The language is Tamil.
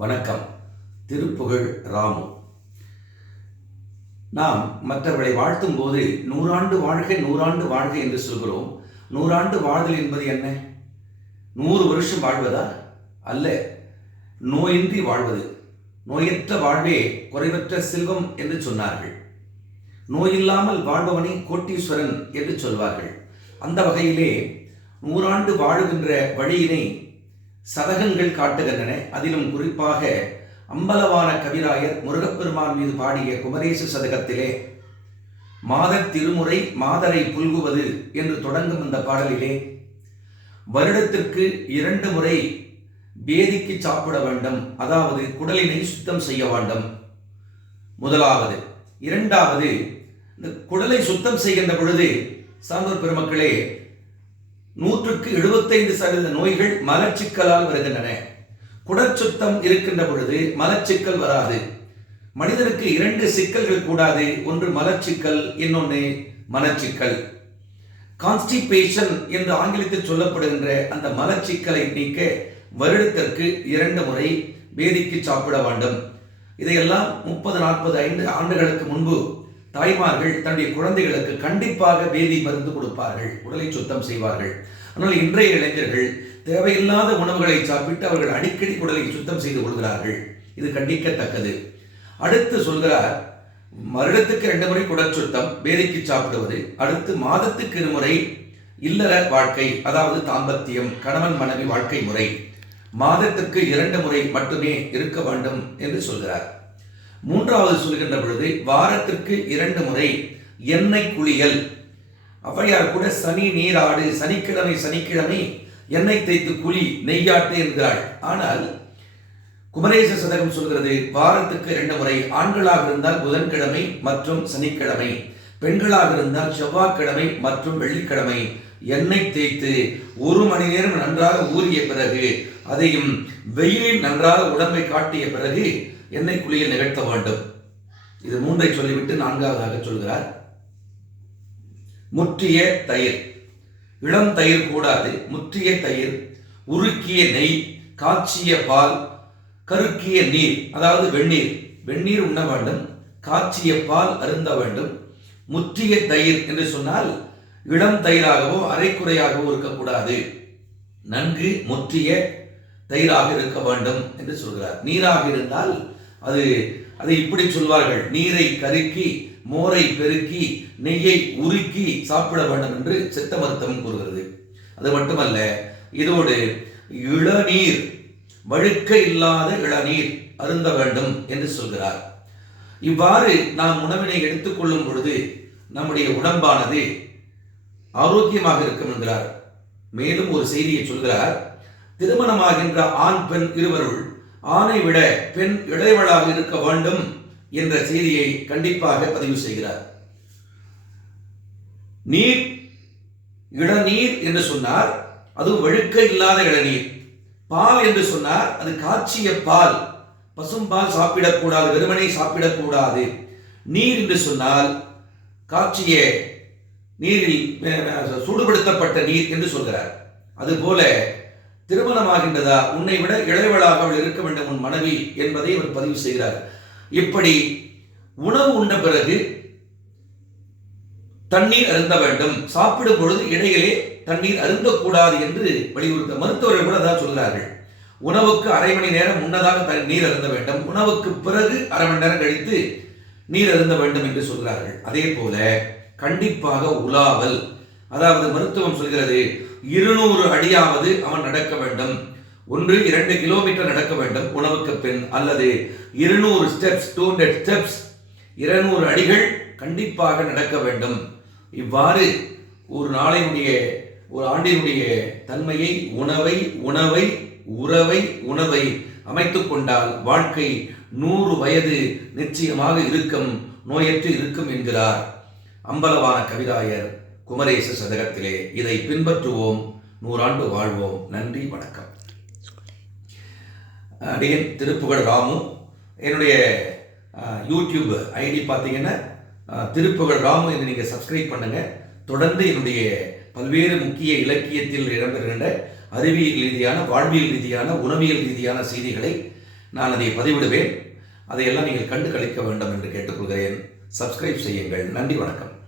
வணக்கம். திருப்புகழ் ராமு. நாம் மற்றவர்களை வாழ்த்தும் போது 100 ஆண்டு வாழ்க 100 ஆண்டு வாழ்க என்று சொல்கிறோம். 100 ஆண்டு வாழ்தல் என்பது என்ன? 100 வருஷம் வாழ்வதா? அல்ல, நோயின்றி வாழ்வது. நோயற்ற வாழ்வே குறைவற்ற செல்வம் என்று சொன்னார்கள். நோயில்லாமல் வாழ்பவனை கோட்டீஸ்வரன் என்று சொல்வார்கள். அந்த வகையிலே 100 ஆண்டு வாழுகின்ற வழியினை சதகங்கள் காட்டுகின்றன. அதிலும் குறிப்பாக அம்பலவான கவிராயர் முருகப்பெருமான் மீது பாடிய குமரேச சதகத்திலே மாதத் திருமுறை மாதரை புல்குவது என்று தொடங்கும் இந்த பாடலிலே வருடத்திற்கு 2 முறை பேதிக்கு சாப்பிட வேண்டும், அதாவது குடலினை சுத்தம் செய்ய வேண்டும். முதலாவது. இரண்டாவது, இந்த குடலை சுத்தம் செய்கின்ற பொழுது சான்றோர் பெருமக்களே, 100க்கு 75% நோய்கள் மலச்சிக்கலால் வருகின்றன. குடற்சுத்தம் இருக்கின்ற பொழுது மலச்சிக்கல் வராது. மனிதனுக்கு 2 சிக்கல்கள் கூடாது. ஒன்று மலச்சிக்கல், இன்னொன்று மலச்சிக்கல். கான்ஸ்டிபேஷன் என்று ஆங்கிலத்தில் சொல்லப்படுகின்ற அந்த மலச்சிக்கலை நீக்க வருடத்திற்கு 2 முறை பேதிக்கு சாப்பிட வேண்டும். இதையெல்லாம் 30-40 ஆண்டுகளுக்கு முன்பு தாய்மார்கள் தன்னுடைய குழந்தைகளுக்கு கண்டிப்பாக பேதி மருந்து கொடுப்பார்கள், உடலை சுத்தம் செய்வார்கள். ஆனால் இன்றைய இளைஞர்கள் தேவையில்லாத உணவுகளை சாப்பிட்டு அவர்கள் அடிக்கடி குடலை சுத்தம் செய்து கொள்கிறார்கள். இது கண்டிக்கத்தக்கது. அடுத்து சொல்கிறார், வருடத்துக்கு 2 முறை குடல் சுத்தம், பேதிக்கு சாப்பிடுவது. அடுத்து மாதத்துக்கு 2 முறை இல்லற வாழ்க்கை, அதாவது தாம்பத்தியம், கணவன் மனைவி வாழ்க்கை முறை மாதத்திற்கு 2 முறை மட்டுமே இருக்க வேண்டும் என்று சொல்கிறார். மூன்றாவது சொல்கின்ற பொழுது வாரத்திற்கு 2 முறை எண்ணெய் குளியல். ஔவையார் கூட சனி நீராடு, சனிக்கிழமை எண்ணெய் தேய்த்து குளி, நெய்யாட்டு என்கிறாள். ஆனால் குமரேச சதகம் சொல்கிறது வாரத்துக்கு 2 முறை. ஆண்களாக இருந்தால் புதன்கிழமை மற்றும் சனிக்கிழமை, பெண்களாக இருந்தால் செவ்வாய்க்கிழமை மற்றும் வெள்ளிக்கிழமை எண்ணெய் தேய்த்து 1 மணி நேரம் நன்றாக ஊறிய பிறகு, அதையும் வெயிலில் நன்றாக உடம்பை காட்டிய பிறகு எண்ணெய் குளியல் நிகழ்த்த வேண்டும். இது 3ஐ சொல்லிவிட்டு 4வதாக சொல்கிறார், முற்றிய தயிர். இளம் தயிர் கூடாது. முற்றிய தயிர், உருக்கிய நெய், காய்ச்சிய பால், கருக்கிய நீர், அதாவது வெந்நீர் உண்ண வேண்டும். காய்ச்சிய பால் அருந்த வேண்டும். முற்றிய தயிர் என்று சொன்னால் இளம் தயிராகவோ அரைக்குறையாகவோ இருக்கக்கூடாது. நன்கு முற்றிய தயிராக இருக்க வேண்டும் என்று சொல்கிறார். நீராக இருந்தால் அதை இப்படி சொல்வார்கள், நீரை கருக்கி மோரை பெருக்கி நெய்யை உருக்கி சாப்பிட வேண்டும் என்று சித்த மருத்துவம் கூறுகிறது. அது மட்டுமல்ல, இதோடு இளநீர், வழுக்க இல்லாத இளநீர் அருந்த வேண்டும் என்று சொல்கிறார். இவ்வாறு நாம் உணவினை எடுத்துக்கொள்ளும் பொழுது நம்முடைய உடம்பானது ஆரோக்கியமாக இருக்கும் என்கிறார். மேலும் ஒரு செய்தியை சொல்கிறார், திருமணமாகின்ற ஆண் பெண் இருவருள் ஆணை விட பெண் இளையவளாக இருக்க வேண்டும் என்ற செய்தியை கண்டிப்பாக பதிவு செய்கிறார். நீர், இளநீர் என்று சொன்னார், அதுவும் வழுக்க இல்லாத இளநீர். பால் என்று சொன்னார், அது காய்ச்சிய பால், பசும்பால் சாப்பிடக்கூடாது, வெறுமனை சாப்பிடக்கூடாது. நீர் என்று சொன்னால் காய்ச்சிய நீரில் சூடுபடுத்தப்பட்ட நீர் என்று சொல்கிறார். அதுபோல திருமணமாகின்றதா, உன்னை விட இளையவளாக அவள் இருக்க வேண்டும் உன் மனைவி என்பதை அவர் பதிவு செய்கிறார். இப்படி உணவு உண்ட பிறகு தண்ணீர் அருந்த வேண்டும். சாப்பிடும் பொழுது இடையிலே தண்ணீர் அருந்தக்கூடாது என்று வலியுறுத்த மருத்துவர்கள் கூட அதான் சொல்கிறார்கள். உணவுக்கு 1/2 மணி நேரம் முன்னதாக நீர் அருந்த வேண்டும், உணவுக்கு பிறகு 1/2 மணி நேரம் கழித்து நீர் அருந்த வேண்டும் என்று சொல்கிறார்கள். அதே போல கண்டிப்பாக உலாவல், அதாவது மருத்துவம் சொல்கிறது 200 அடியாவது அவன் நடக்க வேண்டும். 1-2 கிலோமீட்டர் நடக்க வேண்டும் உணவுக்கு பின், அல்லது 200 ஸ்டெப்ஸ், 200 ஸ்டெப்ஸ், 200 அடிகள் கண்டிப்பாக நடக்க வேண்டும். இவ்வாறு ஒரு நாளினுடைய, ஒரு ஆண்டினுடைய தன்மையை, உணவை அமைத்துக் கொண்டால் வாழ்க்கை 100 வயது நிச்சயமாக இருக்கும், நோயற்று இருக்கும் என்கிறார் அம்பலவான கவிராயர் குமரேச சதகத்திலே. இதை பின்பற்றுவோம், 100 ஆண்டு வாழ்வோம். நன்றி, வணக்கம். அடியன் திருப்புகழ் ராமு. என்னுடைய யூடியூப் ஐடி பார்த்தீங்கன்னா திருப்புகழ் ராமு என்று நீங்கள் சப்ஸ்கிரைப் பண்ணுங்கள். தொடர்ந்து என்னுடைய பல்வேறு முக்கிய இலக்கியத்தில் இடம்பெறுகின்ற அறிவியல் ரீதியான, வாழ்வியல் ரீதியான, உணவியல் ரீதியான செய்திகளை நான் அதை பதிவிடுவேன். அதையெல்லாம் நீங்கள் கண்டு களிக்க வேண்டும் என்று கேட்டுக்கொள்கிறேன். சப்ஸ்கிரைப் செய்யுங்கள். நன்றி, வணக்கம்.